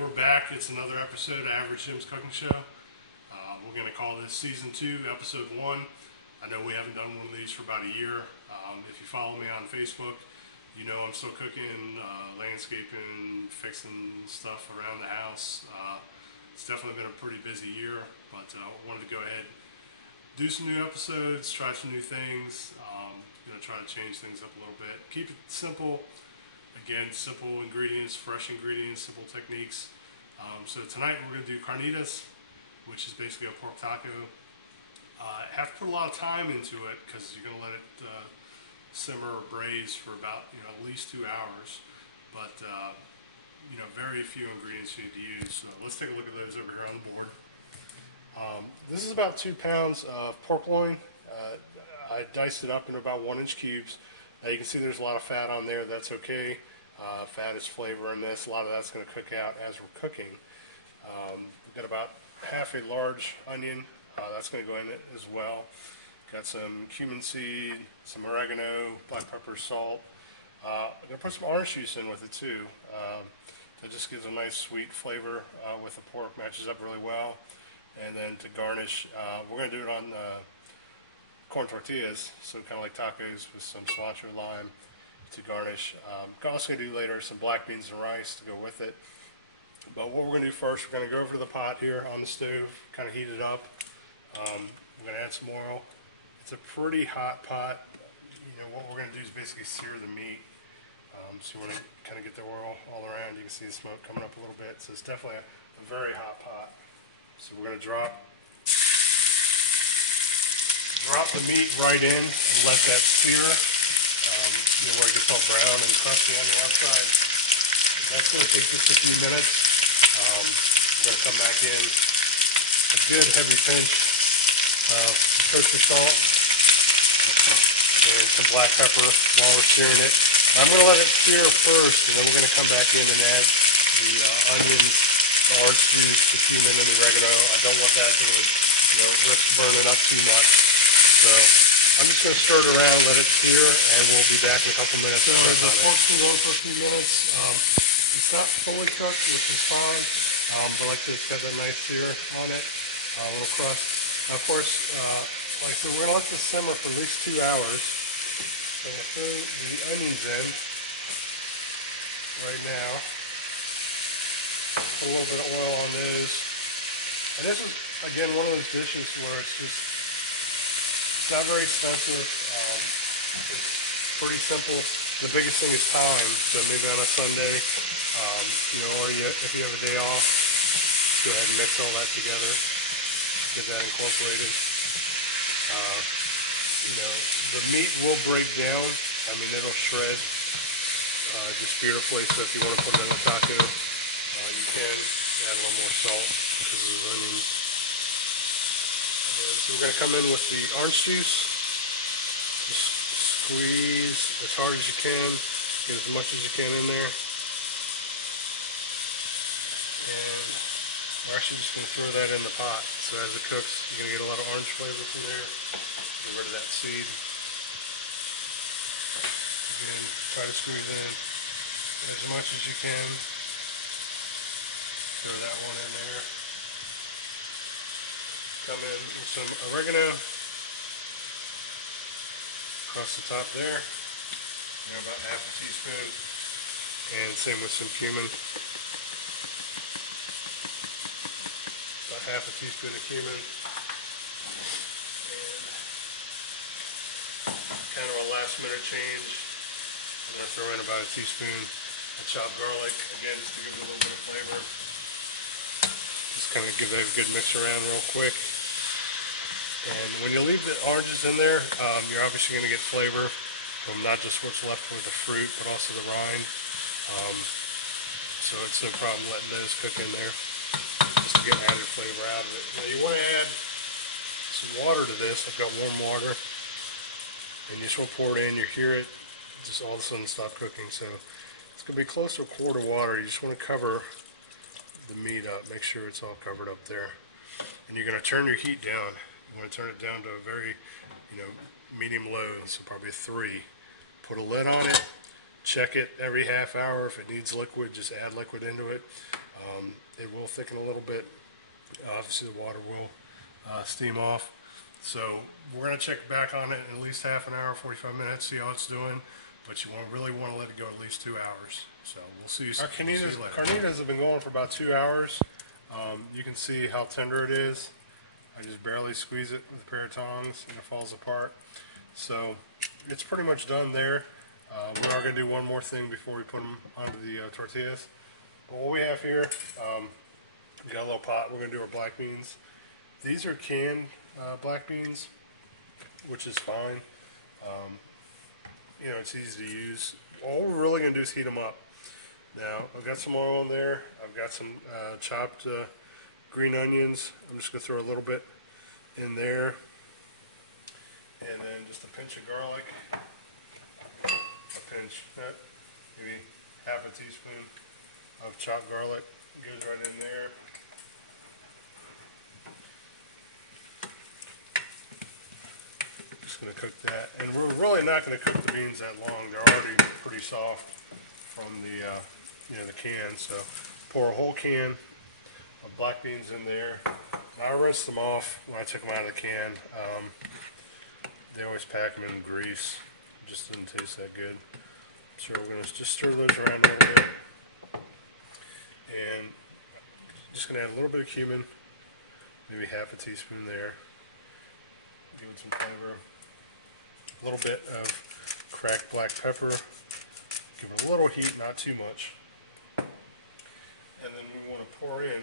We're back. It's another episode of Average Jim's Cooking Show. We're going to call this Season 2, Episode 1. I know we haven't done one of these for about a year. If you follow me on Facebook, you know I'm still cooking, landscaping, fixing stuff around the house. It's definitely been a pretty busy year, but I wanted to go ahead, do some new episodes, try some new things, try to change things up a little bit. Keep it simple. Again, simple ingredients, fresh ingredients, simple techniques. So tonight we're going to do carnitas, which is basically a pork taco. Have to put a lot of time into it because you're going to let it simmer or braise for about at least 2 hours. But very few ingredients you need to use. So let's take a look at those over here on the board. This is about 2 pounds of pork loin. I diced it up into about 1-inch cubes. You can see there's a lot of fat on there. That's okay. Fat is flavor in this. A lot of that's going to cook out as we're cooking. We've got about half a large onion. That's going to go in it as well. Got some cumin seed, some oregano, black pepper, salt. I'm going to put some orange juice in with it too. That just gives a nice sweet flavor with the pork. Matches up really well. And then to garnish, we're going to do it on corn tortillas, so kind of like tacos with some cilantro, lime to garnish. Also going to do later some black beans and rice to go with it. But what we're going to do first, we're going to go over to the pot here on the stove, kind of heat it up. We're going to add some oil. It's a pretty hot pot. What we're going to do is basically sear the meat. So you want to kind of get the oil all around. You can see the smoke coming up a little bit. So it's definitely a very hot pot. So we're going to drop the meat right in and let that sear where it gets all brown and crusty on the outside. That's going to take just a few minutes. We're going to come back in a good heavy pinch of kosher salt and some black pepper while we're searing it. I'm going to let it sear first, and then we're going to come back in and add the onions, the orange juice, the cumin, and the oregano. I don't want that to burn it up too much. So I'm just going to stir it around, let it sear, and we'll be back in a couple minutes. So the pork's been going for a few minutes. It's not fully cooked, which is fine, but like it's got that nice sear on it, a little crust. Now, of course, like I said, we're going to let this simmer for at least 2 hours. So I'm going to throw the onions in right now. Put a little bit of oil on those. And this is, again, one of those dishes where it's not very expensive. It's pretty simple. The biggest thing is time. So maybe on a Sunday, or if you have a day off, go ahead and mix all that together. Get that incorporated. The meat will break down. I mean, it'll shred just beautifully. So if you want to put it in a taco, you can add a little more salt because of those onions. So we're going to come in with the orange juice. Just squeeze as hard as you can. Get as much as you can in there. And we're actually just going to throw that in the pot. So as it cooks, you're going to get a lot of orange flavor from there. Get rid of that seed. Again, try to squeeze in as much as you can. Throw that one in there. Come in with some oregano across the top there. About half a teaspoon. And same with some cumin. About half a teaspoon of cumin. And kind of a last minute change. I'm going to throw in about a teaspoon of chopped garlic. Again, just to give it a little bit of flavor. Just kind of give that a good mix around real quick. And when you leave the oranges in there, you're obviously going to get flavor from not just what's left with the fruit, but also the rind. So it's no problem letting those cook in there, just to get added flavor out of it. Now you want to add some water to this. I've got warm water, and you just want to pour it in. You hear it, just all of a sudden stop cooking. So it's going to be close to a quart of water. You just want to cover the meat up, make sure it's all covered up there. And you're going to turn your heat down. You want to turn it down to a very, medium low, so probably a 3. Put a lid on it, check it every half hour. If it needs liquid, just add liquid into it. It will thicken a little bit. Obviously the water will steam off. So we're going to check back on it in at least half an hour, 45 minutes, see how it's doing. But you really want to let it go at least 2 hours. So we'll see you, Carnitas have been going for about 2 hours. You can see how tender it is. I just barely squeeze it with a pair of tongs and it falls apart. So it's pretty much done there. We are going to do one more thing before we put them onto the tortillas. But what we have here, we got a little pot. We're going to do our black beans. These are canned black beans, which is fine. You know, it's easy to use. All we're really going to do is heat them up. Now, I've got some oil in there. I've got some chopped green onions. I'm just going to throw a little bit in there. And then just a pinch of garlic. A pinch, maybe half a teaspoon of chopped garlic. Goes right in there. Just going to cook that. And we're really not going to cook the beans that long. They're already pretty soft from the you know, the can. So pour a whole can of black beans in there. And I rinse them off when I took them out of the can. They always pack them in grease. It just didn't taste that good. So we're going to just stir those around a little bit. And just going to add a little bit of cumin, maybe half a teaspoon there. Give it some flavor. A little bit of cracked black pepper. Give it a little heat, not too much. And then we want to pour in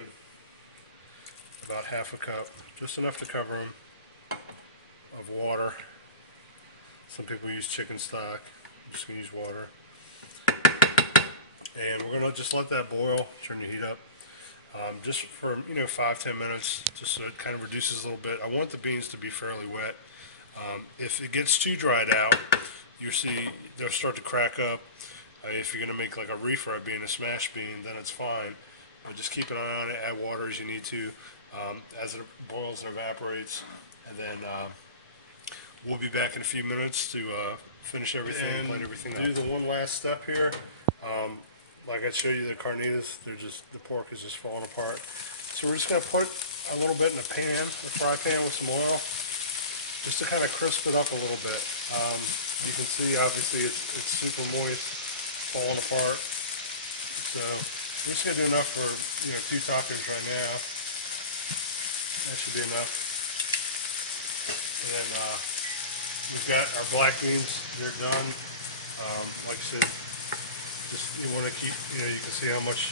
about half a cup, just enough to cover them, of water. Some people use chicken stock. I'm just going to use water. And we're going to just let that boil, turn your heat up, just for 5-10 minutes, just so it kind of reduces a little bit. I want the beans to be fairly wet. If it gets too dried out, you see they'll start to crack up. If you're going to make like a refried bean, a smashed bean, then it's fine. But just keep an eye on it, add water as you need to, as it boils and evaporates. And then we'll be back in a few minutes to finish everything, plate everything up. Do the one last step here. Like I showed you the carnitas, the pork is just falling apart. So we're just going to put a little bit in a pan, a fry pan with some oil, just to kind of crisp it up a little bit. You can see obviously it's super moist, falling apart. So we're just going to do enough for 2 tacos right now. That should be enough. And then we've got our black beans. They're done. Like I said, just you want to keep, you can see how much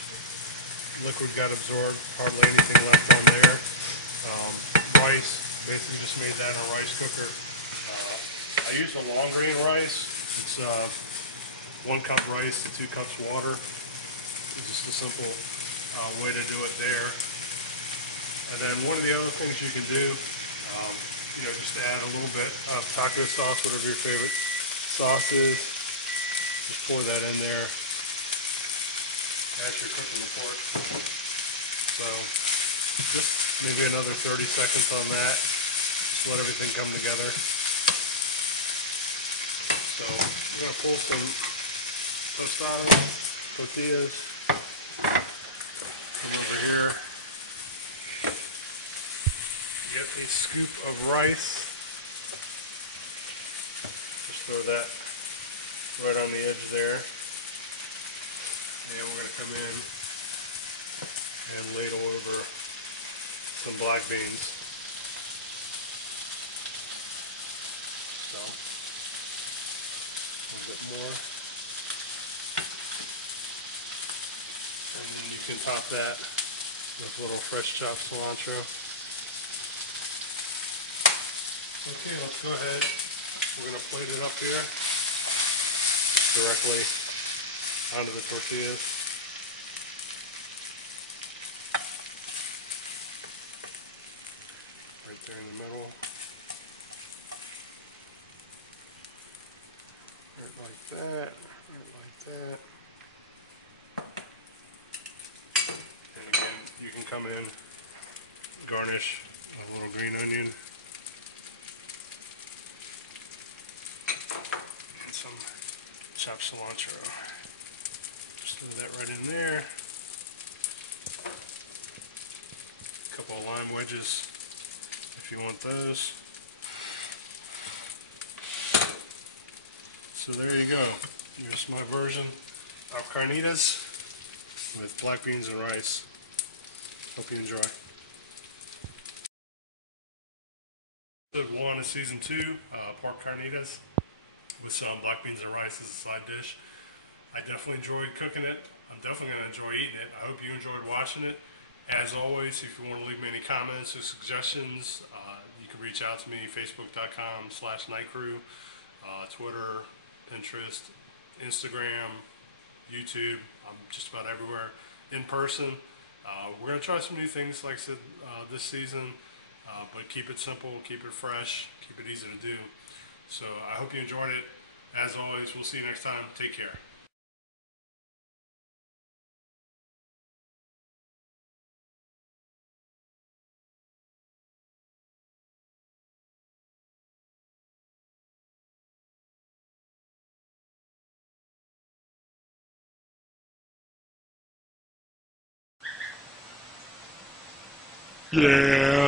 liquid got absorbed. Hardly anything left on there. Rice, basically just made that in a rice cooker. I use a long grain rice. It's 1 cup rice to 2 cups water. It's just a simple way to do it there. And then one of the other things you can do, just to add a little bit of taco sauce, whatever your favorite sauce is. Just pour that in there as you're cooking the pork. So just maybe another 30 seconds on that. Just let everything come together. So we're going to pull some tostadas, tortillas from over here. Get a scoop of rice. Just throw that right on the edge there. And we're going to come in and ladle over some black beans. So, a little bit more. And then you can top that with a little fresh chopped cilantro. Okay, let's go ahead. We're going to plate it up here directly onto the tortillas. Right there in the middle. Right like that. Right like that. And again, you can come in, garnish a little green onion. And some chopped cilantro. Just throw that right in there. couple of lime wedges if you want those. So there you go. Here's my version of carnitas with black beans and rice. Hope you enjoy. Episode 1 of season 2, pork carnitas with some black beans and rice as a side dish. I definitely enjoyed cooking it. I'm definitely going to enjoy eating it. I hope you enjoyed watching it. As always, if you want to leave me any comments or suggestions, you can reach out to me, facebook.com/nightcrew, Twitter, Pinterest, Instagram, YouTube. I'm just about everywhere in person. We're going to try some new things, like I said, this season, but keep it simple, keep it fresh, keep it easy to do. So I hope you enjoyed it. As always, we'll see you next time. Take care. Yeah.